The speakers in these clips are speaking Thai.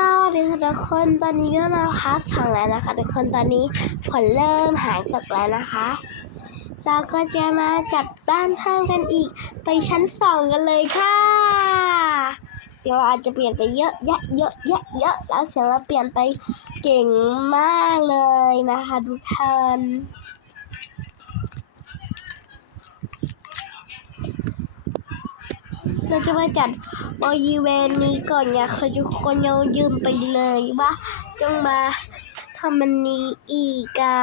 สวัสดีค่ะทุกคนตอนนี้ก็มาพักถังแล้วนะคะทุกคนตอนนี้ฝนเริ่มหายตกแล้วนะคะ เราก็จะมาจัดบ้านเพิ่มกันอีกไปชั้นสองกันเลยค่ะ เสียงเราอาจจะเปลี่ยนไปเยอะแยะเยอะแยะเยอะแล้วเสียงเราเปลี่ยนไปเก่งมากเลยนะคะทุกท่าน เราจะมาจัดบริเวณนี้ก่อนอย่าค่ะทุกคนเรายืมไปเลยว่าจงมาทำมันนี้อีกอะ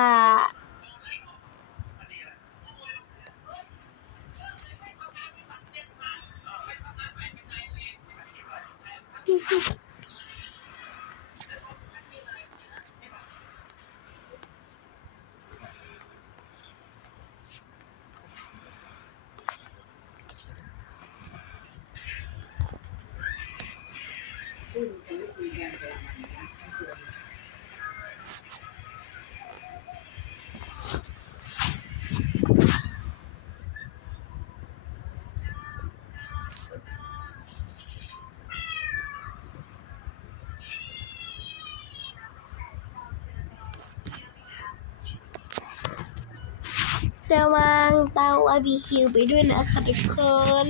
จะวางเตาบาร์บีคิวไปด้วยนะคะทุกคน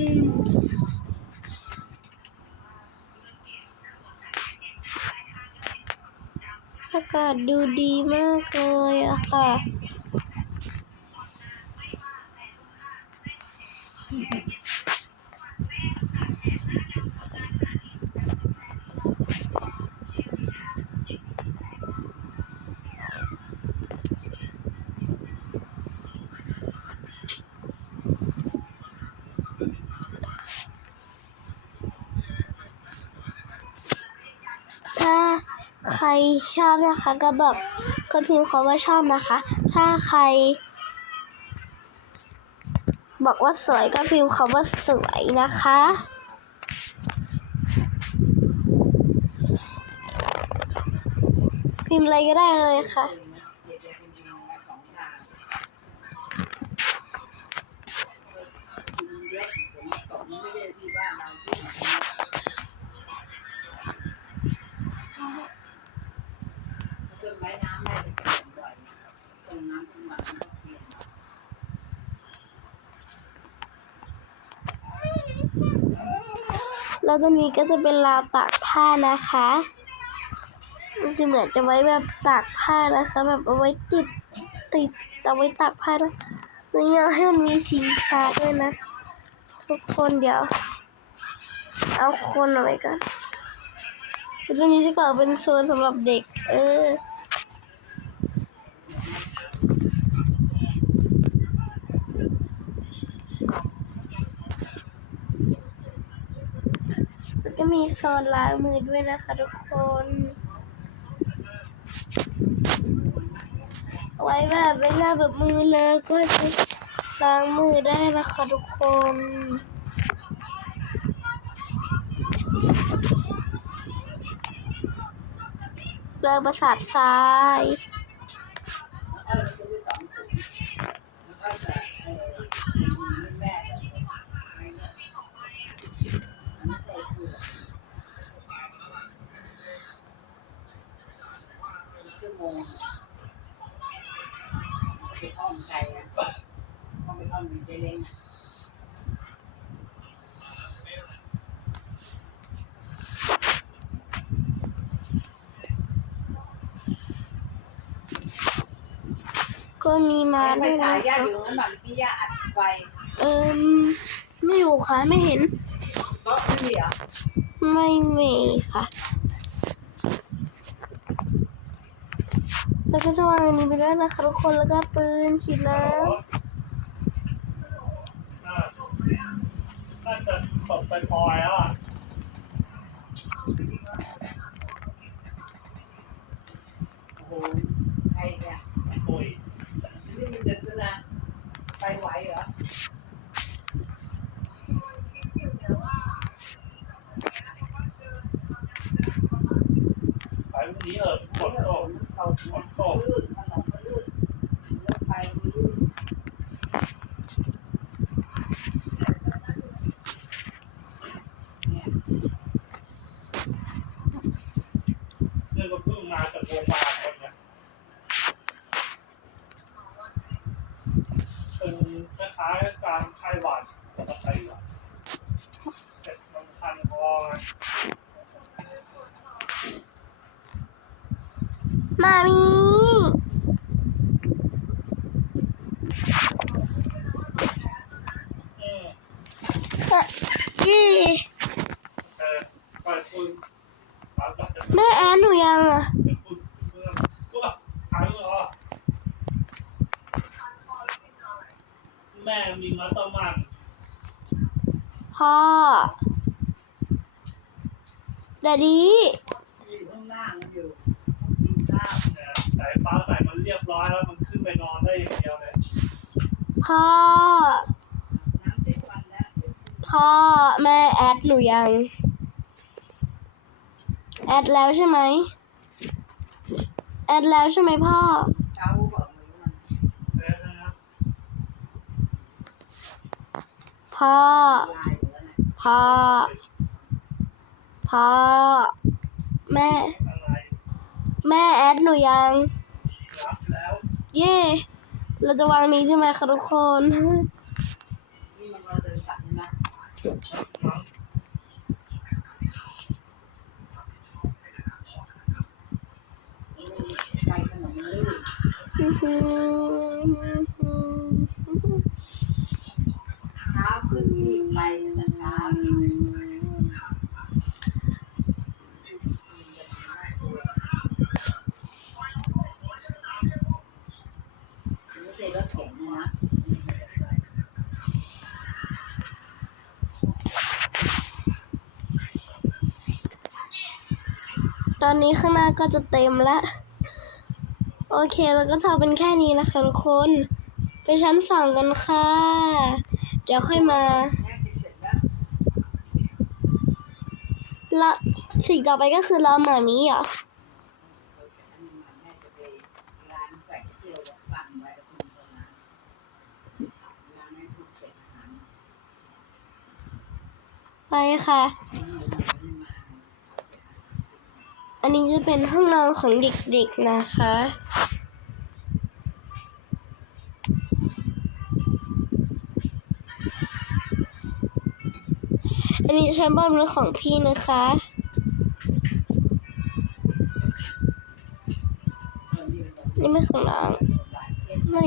ดูดีมากเลยอะค่ะ ถ้าใคร ชอบนะคะ ก็บอกก็พิมพ์คำว่าชอบนะคะ ถ้าใคร บอกว่าสวยก็พิมพ์คำว่าสวยนะคะพิมพ์อะไรก็ได้เลยค่ะ เครื่องไว้น้ำได้จะเป็นบ่อยเครื่องน้ำทั้งวัน แล้วตรงนี้ก็จะเป็นราวตากผ้านะคะมันจะเหมือนจะไว้แบบตากผ้านะคะ แบบเอาไว้ติดติดเอาไว้ตากผ้านะนี่อยากให้มันมีชิงช้าด้วยนะ ทุกคนเดี๋ยว เอาคนเอาไว้ก่อนตรงนี้จะก่อเป็นโซนสำหรับเด็ก เออ แล้วก็มีโซ นล้างมือด้วยนะคะทุกคน ไว้แบบเวลาแบบมือเลอะก็ใช้ล้างมือได้นะคะทุกคนเลื่องประสาทซ้าย เออจะไปสองถุงแล้วก็จะเออแรกไม่ใส่เกลือชั่วโมงไปอ้อมไก่อะต้องไปอ้อมใจเล้งอะ ก็มีมาไปด้วยฉานะยย่าคะอยู่งั้นบังที่ย่าอัดไฟเอิมไม่อยู่ค่ะไม่เห็นโต๊ะไม่มีเหรอไม่มีค่ะแล้วก็จะวางอันนี้ไปด้วยนะคะทุกคนแล้วก็ปืนฉีดน้น่าจะตกไปพลอยแล้วอะ โอ้โหใครเนี่ย ปุย นี่มันดึกแล้วนะไปไหวเหรอ ไปวันนี้เออฝนตก เขา ฝนตก ลื่นถนนมันลื่นรถไฟมันลื่น เพิ่งมาจากโรงพยาบาลคนเนี้ยเป็นคล้ายๆการไข้หวัดปกติอะเจ็บมันคันคอไง มามีอืมสะยี่เออไปคุณตามจับจะแม่แอนหนูยังอะเป็นคุณเพื่อนก็หายเหรอแม่มีมัตตมันพ่อดดดี้ อยู่ข้างล่างมันอยู่กินข้าว เนี่ย สายฟ้าใส่มันเรียบร้อยแล้วมันขึ้นไปนอนได้อย่างเดียวเลยพ่อ พ่อแม่แอดหนูยัง แอดแล้วใช่ไหม แอดแล้วใช่ไหมพ่อ เออนะครับพ่อ พ่อ พ่อ แม่อ แม่แอดหนูยังรับแล้วเย่เราจะวางนี้ใช่ไหมคะทุกคนนี่มันเราเดินกลับใช่ไหมมั้งไปขนมลื่นเช้าขึ้นรีบไปแต่เช้าไม่ใช่รถเก๋งนะ ตอนนี้ข้างหน้าก็จะเต็มแล้วโอเคแล้วก็ทำเป็นแค่นี้นะคะทุกคน ไปชั้นสองกันค่ะ เดี๋ยวค่อยมาแล้วละสิ่งต่อไปก็คือรอหมามีเหรอแม่จะไปร้านแฝงเหรอไปค่ะ นี่มันไม่มา อันนี้จะเป็นห้องนอนของเด็กๆนะคะ อันนี้ชั้นบนเป็นของพี่นะคะนี่ไม่ของน้องไม่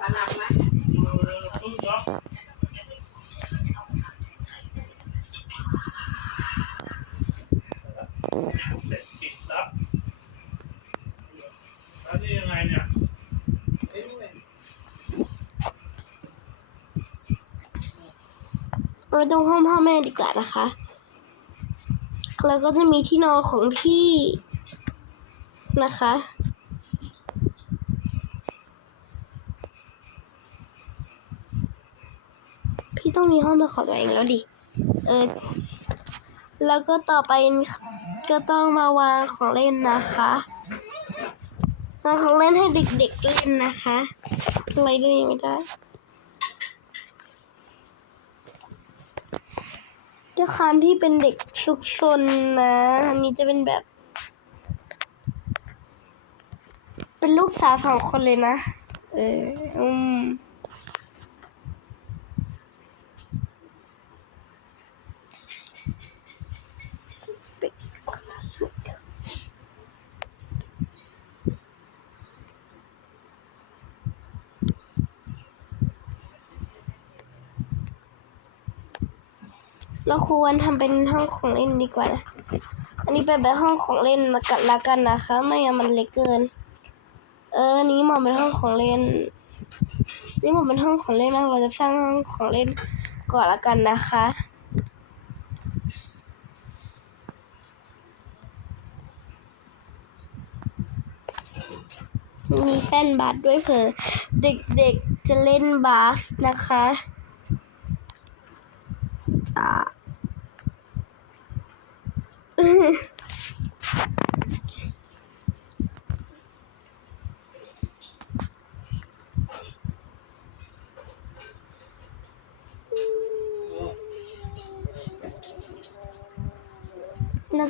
พลังไหม เออพึ่งเนาะเสร็จปิดแล้วแล้วนี่ยังไงเนี่ย เราตรงห้องพ่อแม่ดีกว่านะคะ แล้วก็จะมีที่นอนของพี่นะคะ พี่ต้องมีห้องเป็นของตัวเองแล้วดิ เออ แล้วก็ต่อไปก็ต้องมาวางของเล่นนะคะวางของเล่นให้เด็กๆเล่นนะคะอะไรเล่นยังไม่ได้ ด้วยความที่เป็นเด็กซุกซนนะอันนี้จะเป็นแบบ เป็นลูกสาวสองคนเลยนะ เอออืม ควรทำเป็นห้องของเล่นดีกว่านะอันนี้เป็นแบบห้องของเล่นละกันละกันนะคะ ไม่งั้นมันเล็กเกิน เออนี้เหมาะเป็นห้องของเล่น นี่เหมาะเป็นห้องของเล่นมากเราจะสร้างห้องของเล่นก่อนละกันนะคะมีแป้นบาสด้วยเผื่อเด็กๆจะเล่นบาสนะคะอ่า น่า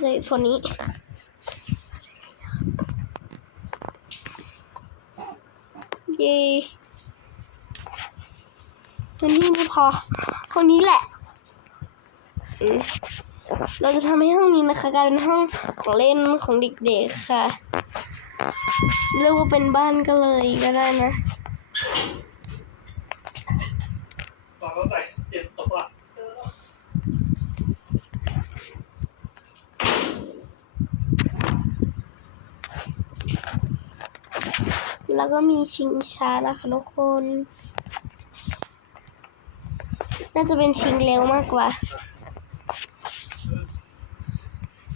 จะโซนนี้เย่ตัวนี้ไม่พอเท่านี้แหละ อืม เราจะทำให้ห้องนี้นะคะกลายเป็นห้องของเล่นของเด็กๆค่ะเรียกว่าเป็นบ้านก็เลยก็ได้นะตอนเราใส่เจ็ดตัวแล้วก็มีชิงช้านะคะทุกคน น่าจะเป็นชิงเร็วมากกว่า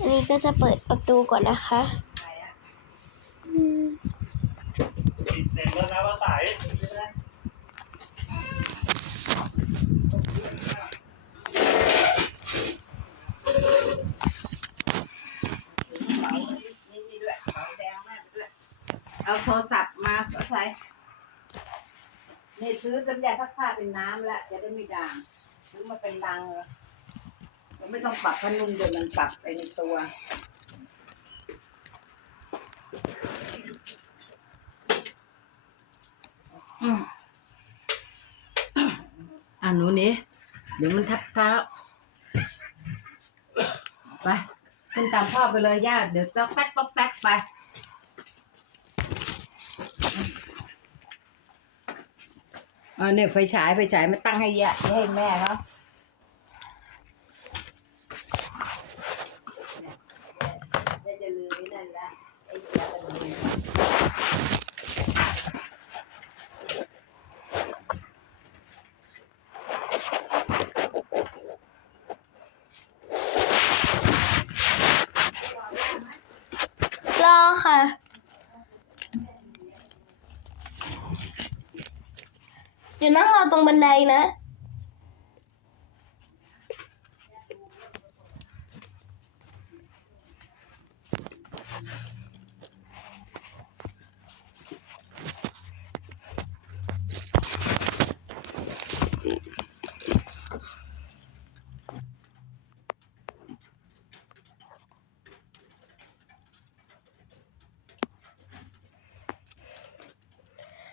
อั นี้ก็จะเปิดประตูก่อนนะคะอืมติดเต็มแล้วนะว่าสายนี่นี่ด้วยเป๋าแดงแม่ไปด้วยเอาโทรศัพท์มาเอาใช้นี่ยซื้อน้ำยาซักผ้าเป็นน้ำแล้วจะได้ไม่ด่างซื้อมาเป็นลังเลย ไม่ต้องปรับพนุ่มเดี๋ยวมันปรับไปในตัวอืมอ่าหนูนี่เดี๋ยวมันทับเท้าไปขึ้นตามพ่อไปเลยย่าเดี๋ยวต๊อกแต๊กต๊อกแต๊กไปเออเนี่ยไฟฉายไฟฉายมาตั้งให้ย่าให้แม่เขาเนี่ยจะลืมไอ้นั่นละไอ้ยากันลืม รอค่ะ เดี๋ยวนั่งรอตรงบันไดนะ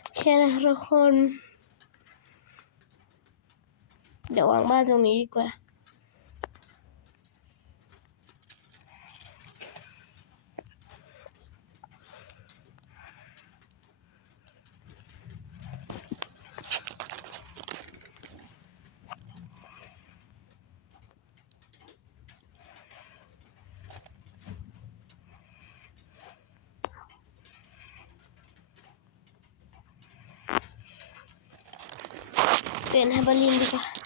โอเคนะคะทุกคน ดี๋ยววางบ้านตรงนี้ดีกว่าเปลี่ยนให้บอลลินดีกว่า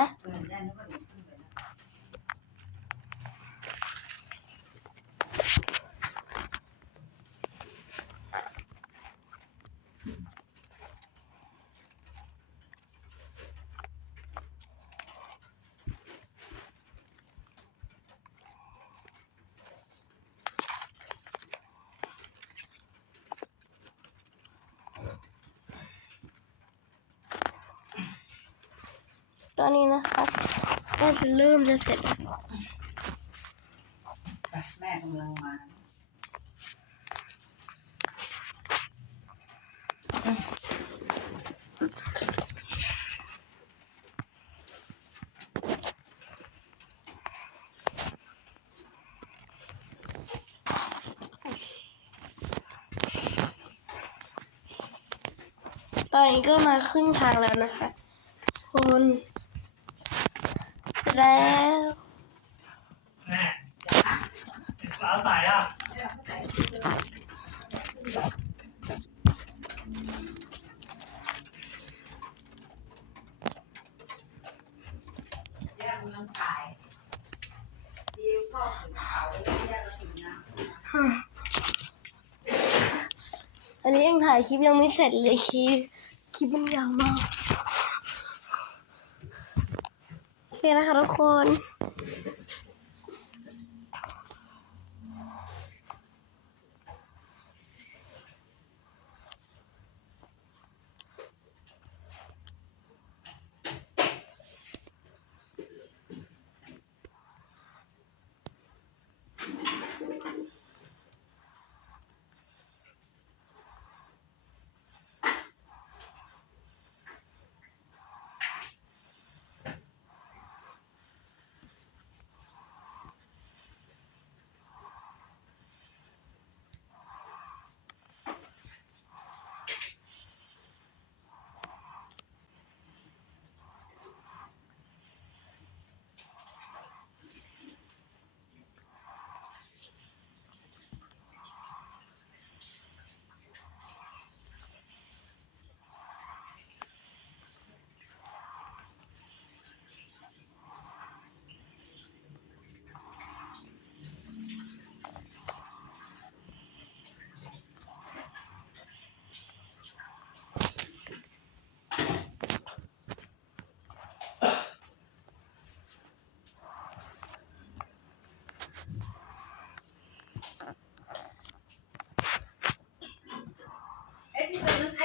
อ อันนี้นะครับก็จะเริ่มจะเสร็จแม่กำลังมาตอนนี้ก็มาครึ่งทางแล้วนะคะคน แล้วแน่ฟ้าใสอะแยกน้ำขายดีก็ถึงเขาแยกแล้วถึงน้ำอันนี้ยังถ่ายคลิปยังไม่เสร็จเลยคลิป คลิปมันยาวมากโอเค นะคะทุกคน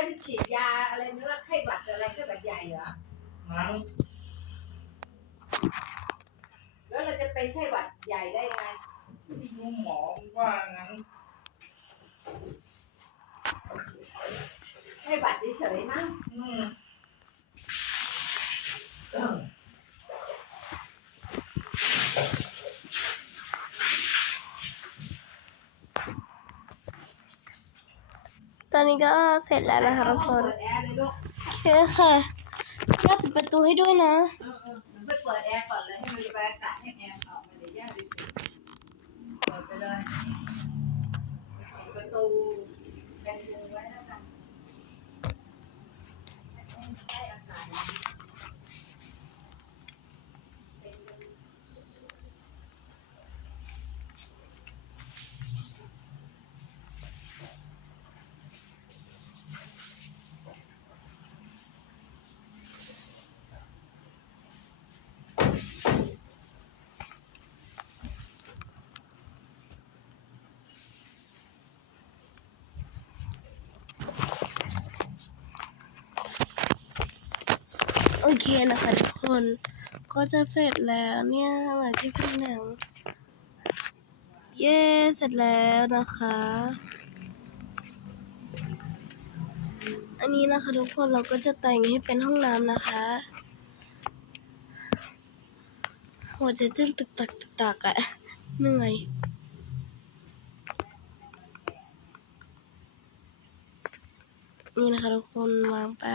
ไอ้ไปฉีดยาอะไรนั่นละไข้หวัดอะไรไข้หวัดใหญ่เหรอ มั้งแล้วเราจะเป็นไข้หวัดใหญ่ได้ไงลูกหมอว่างั้นไข้หวัดเฉยๆมั้ง อืม ตอนนี้ก็เสร็จแล้วนะคะทุกคนเปิดแอร์เลยลูกโอเคค่ะย่าปิดประตูให้ด้วยนะเออเออหนูไปเปิดแอร์ก่อนเลยให้มันระบายอากาศให้แอร์ออกมาเดี๋ยวย่าไปเปิดไปเลยปิดประตูแรงมือไว้แล้วกันให้อากาศ เคนะคะทุกคน ก็จะเสร็จแล้วเนี่ยหลังที่ผนังเย้ เสร็จแล้วนะคะ อันนี้นะคะทุกคนเราก็จะแต่งให้เป็นห้องน้ำนะคะหัวใจเต้นตึกตักตึกตักอะเหนื่อยนี่นะคะทุกคนวางไป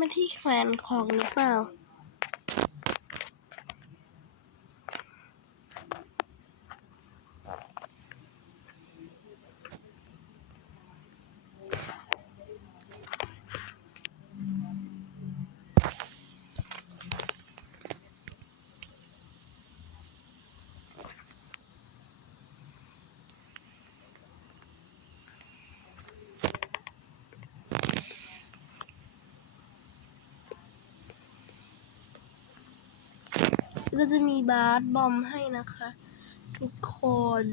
มาที่แขวนของหรือเปล่า ก็จะมีบาสบอมให้นะคะ ทุกคน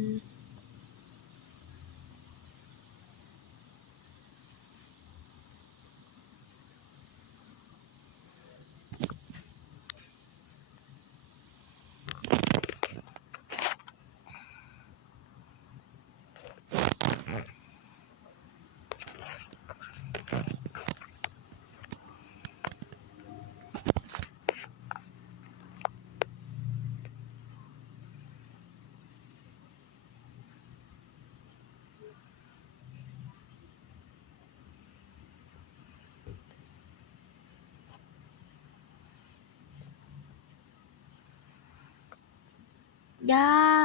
ย่า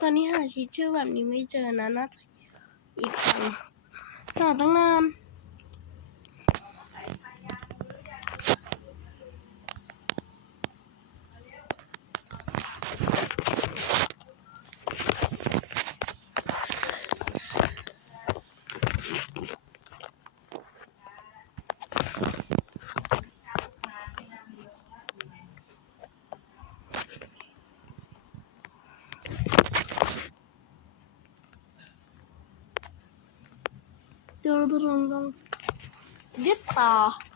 ตอนนี้หาชีชื่อแบบนี้ไม่เจอนะน่าจะอีกฝั่งต่อตั้งนาน เดี๋ยวเราลองลองยึด ต่อ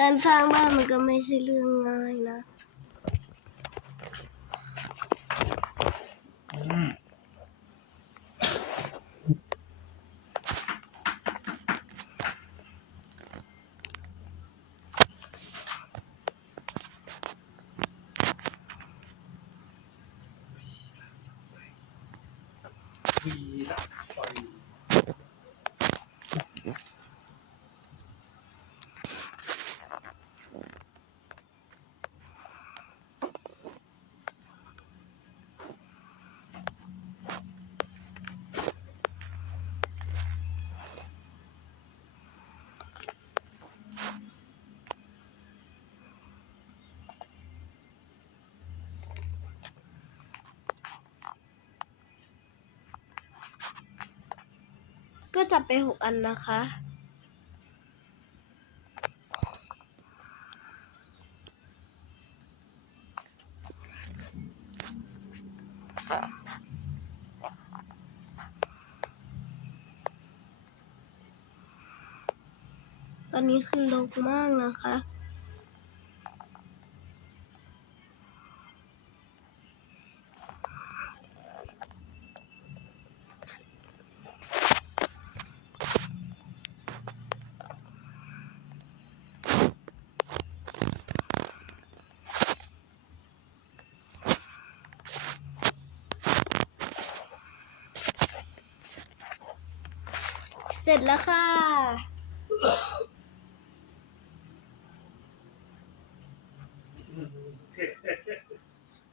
การสร้างบ้านมันก็ไม่ใช่เรื่องง่ายนะ ก็จับไปหกอันนะคะ ตอนนี้คือลงมากนะคะ เสร็จแล้วค่ะ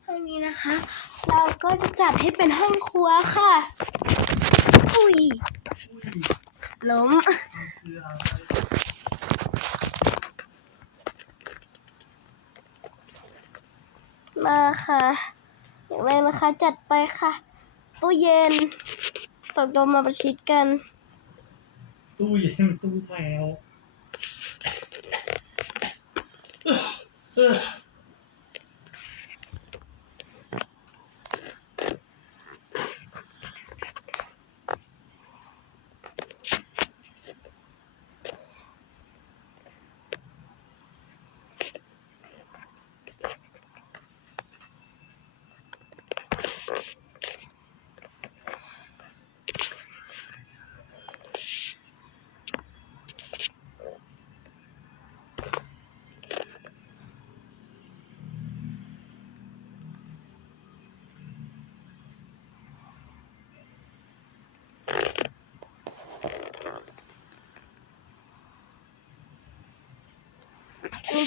ห้องนี้นะคะ เราก็จะจัดให้เป็นห้องครัวค่ะ อุ้ยล้มมาค่ะ อย่างแรนะคะ จัดไปค่ะ ตู้เย็นสองตัวมาประชิดกัน ตู้เย็นตู้แมว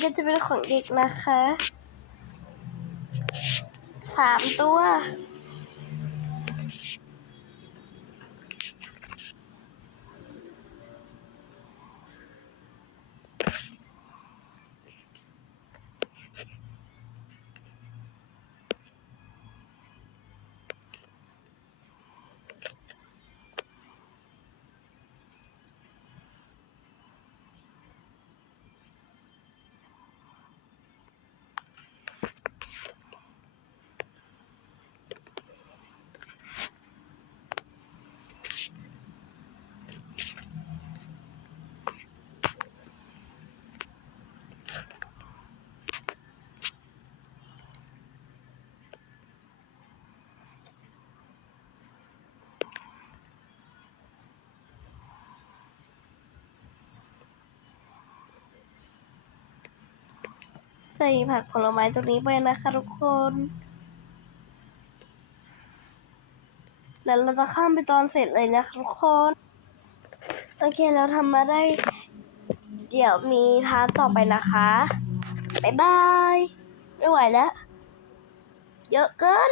ก็จะเป็นของเด็กนะคะ สามตัว ใส่ผักผลไม้ตรงนี้ไปนะคะทุกคน แล้วเราจะข้ามไปตอนเสร็จเลยนะคะทุกคน โอเคเราทำมาได้ เดี๋ยวมีพาร์ทต่อไปนะคะ บ๊ายบาย ไม่ไหวแล้ว เยอะเกิน